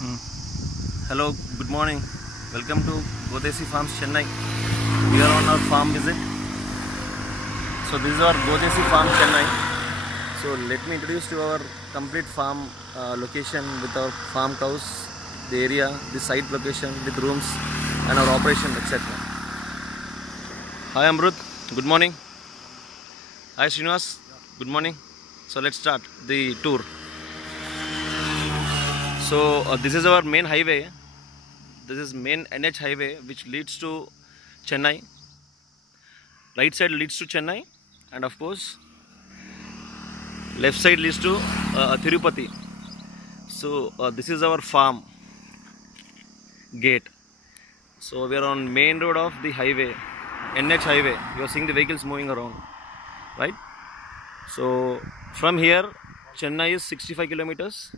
Hmm. Hello, good morning. Welcome to Godesi Farms, Chennai. We are on our farm visit. So this is our Godesi Farm, Chennai. So let me introduce to our complete farm location with our farm cows, the area, the site location with rooms and our operation, etc. Hi Amrut, good morning. Hi Srinivas, good morning. So let's start the tour. So this is our main highway. This is main NH highway which leads to Chennai. Right side leads to Chennai, and of course left side leads to Tirupati. So this is our farm gate. So we are on main road of the highway, NH highway. You are seeing the vehicles moving around, right? So from here Chennai is 65 kilometers.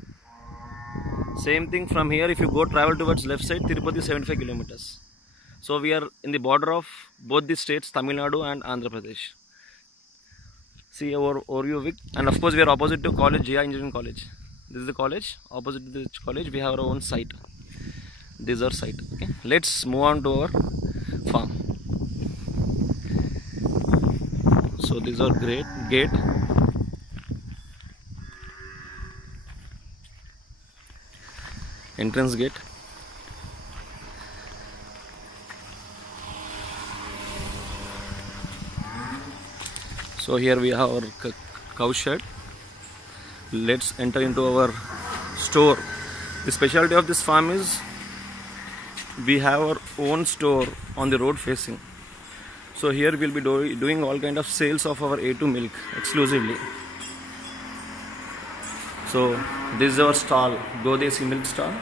Same thing from here, if you go travel towards left side, Tirupati is 75 kilometers. So we are in the border of both the states, Tamil Nadu and Andhra Pradesh. See our overview, and of course we are opposite to college, GI Engineering College. This is the college. Opposite to the college, we have our own site. This is our site. Okay, let's move on to our farm. So this is our great gate. Entrance gate. So here we have our cow shed. Let's enter into our store. The specialty of this farm is we have our own store on the road facing. So here we'll be doing all kind of sales of our A2 milk exclusively. So this is our stall, Godesi milk stall.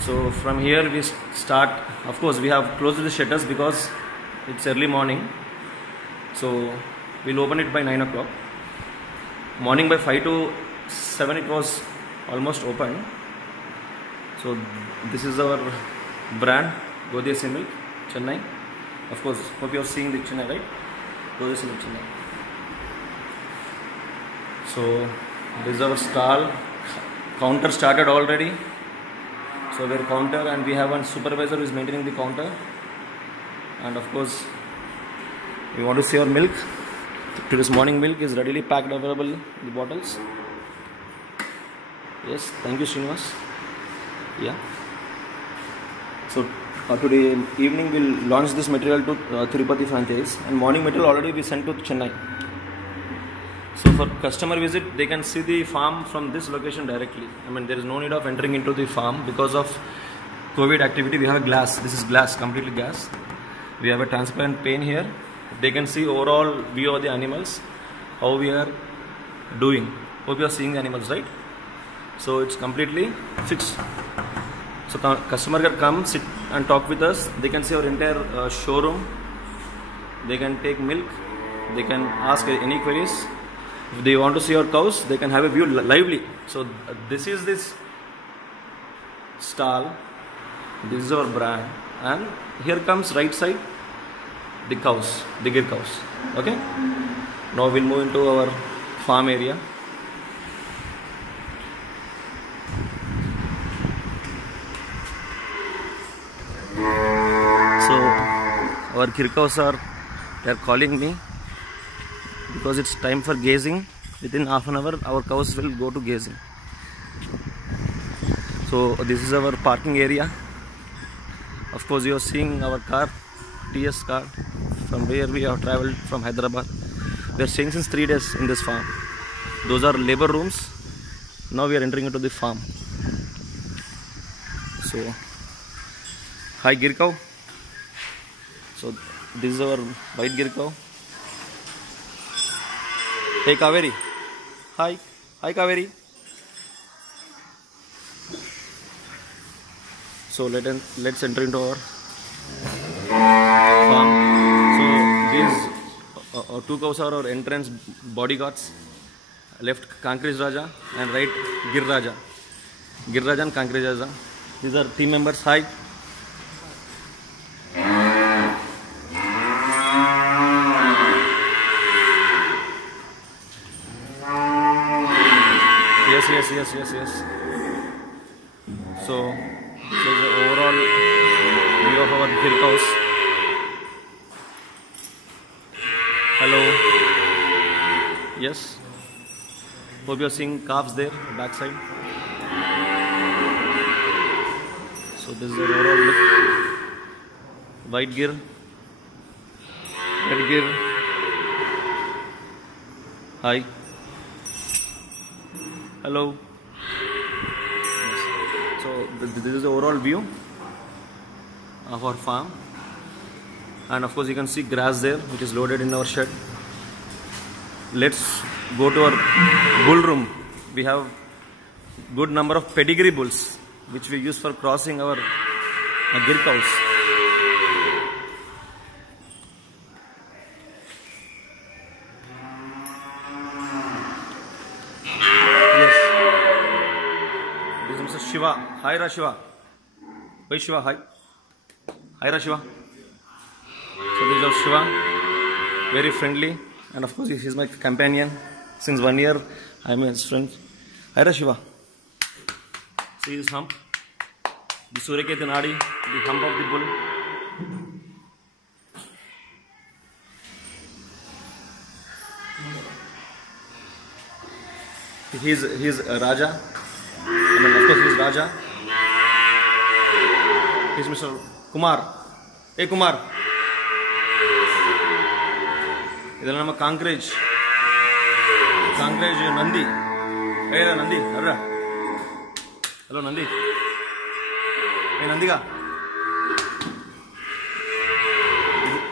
So from here we start. Of course we have closed the shutters because it's early morning. So we'll open it by 9 o'clock. Morning by 5 to 7 it was almost open. So this is our brand, Godesi milk, Chennai. Of course, hope you are seeing the Chennai, right? Godesi milk, Chennai. So this is our stall. Counter started already. So we are counter, and we have one supervisor who is maintaining the counter. And of course, we want to see our milk. Today's morning milk is readily packed, available in the bottles. Yes, thank you, Srinivas. Yeah. So today evening we'll launch this material to Tirupati franchise, and morning material already we sent to Chennai. So for customer visit, they can see the farm from this location directly. I mean, there is no need of entering into the farm because of COVID activity. We have glass. This is glass, completely glass. We have a transparent pane here. They can see overall view of the animals, how we are doing. Hope you are seeing the animals, right? So it's completely fixed. So customer can come, sit and talk with us. They can see our entire showroom. They can take milk. They can ask any queries. If they want to see our cows, they can have a view lively. So this is this stall. This is our brand, and here comes right side the cows, the gir cows. Okay. Now we'll move into our farm area. So our gir cows they are calling me because it's time for gazing. Within half an hour our cows will go to gazing. So this is our parking area. Of course you are seeing our car, TS car, from where we have travelled from Hyderabad. We are staying since 3 days in this farm. Those are labor rooms. Now we are entering into the farm. So hi gir cow. So this is our white gir cow. Hey Kaveri. Hi. Hi Kaveri. So let's enter into our farm. So these two cows are our entrance bodyguards. Left Kankrij Raja and right Gir Raja. Gir Raja and Kankrij Raja. These are team members. Hi. Yes. So this is the overall view of our ghir cows. Hello. Yes. Hope you are seeing calves there, backside. So this is the overall look. White ghir, red ghir. Hi. Hello. Yes. So this is the overall view of our farm, and of course you can see grass there, which is loaded in our shed. Let's go to our bull room. We have good number of pedigree bulls, which we use for crossing our ghir cows. Yes. This is Mr. Shiva. Hi Shiva. Hey Shiva, hi. Hi Shiva. So this is Shiva. Very friendly. And of course, he is my companion. Since 1 year, I am his friend. Hi Shiva. See this hump? The Suryaketu Nadi, the hump of the bull. He is Raja. And then of course, he is Raja. He is Mr. Kumar. Hey Kumar. ಇದೆಲ್ಲ ನಮ್ಮ Kankrej Nandi. Hey Nandi ಅರ್ರ. Hello Nandi. Hey ನಂದಿಗ.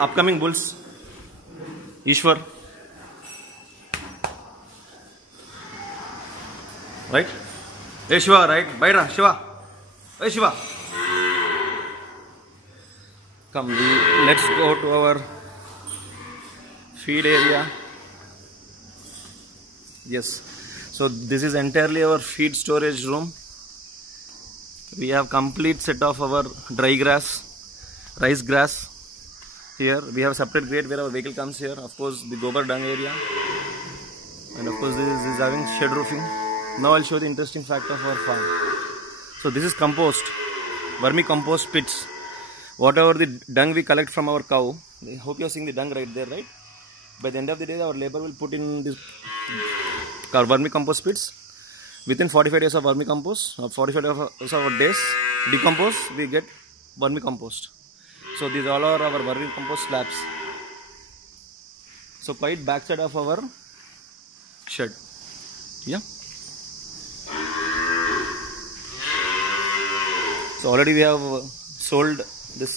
Upcoming bulls Eshwar. Right. Hey Shiva right. Byra Shiva. Hey Shiva. Come, let's go to our feed area. Yes, so this is entirely our feed storage room. We have complete set of our dry grass, rice grass here. We have a separate grate where our vehicle comes here. Of course, the gobar dung area, and of course this is having shed roofing. Now I'll show the interesting fact of our farm. So this is compost, vermicompost pits. Whatever the dung we collect from our cow, I hope you are seeing the dung right there, right? By the end of the day, our labor will put in this vermicompost pits. Within 45 days of vermicompost, or 45 days of days decompose, we get vermicompost. So these all are our vermicompost slabs. So quite backside of our shed. Yeah. So already we have sold this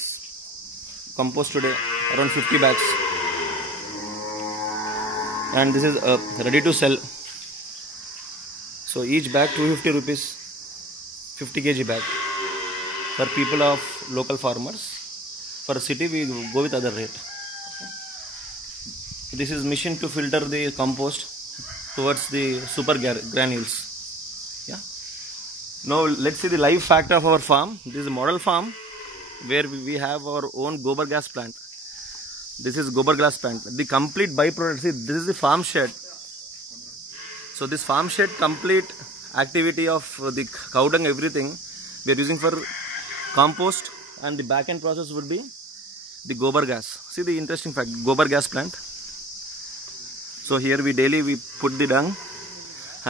compost today, around 50 bags. And this is ready to sell. So each bag 250 rupees, 50 kg bag for people of local farmers. For a city we go with other rate. This is machine to filter the compost towards the super granules. Yeah. Now let's see the live fact of our farm. This is a model farm where we have our own gobar gas plant. This is gobar gas plant. The complete byproduct, see, this is the farm shed. So this farm shed complete activity of the cow dung, everything we are using for compost, and the back end process would be the gobar gas. See the interesting fact, gobar gas plant. So here we daily put the dung,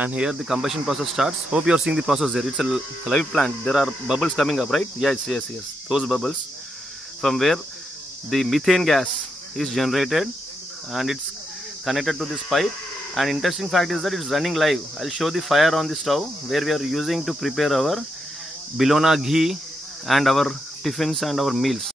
and here the combustion process starts. Hope you are seeing the process there. It's a live plant. There are bubbles coming up, right? Yes. Those bubbles from where the methane gas is generated, and it's connected to this pipe. And interesting fact is that it's running live. I'll show the fire on the stove where we are using to prepare our Bilona ghee and our tiffins and our meals.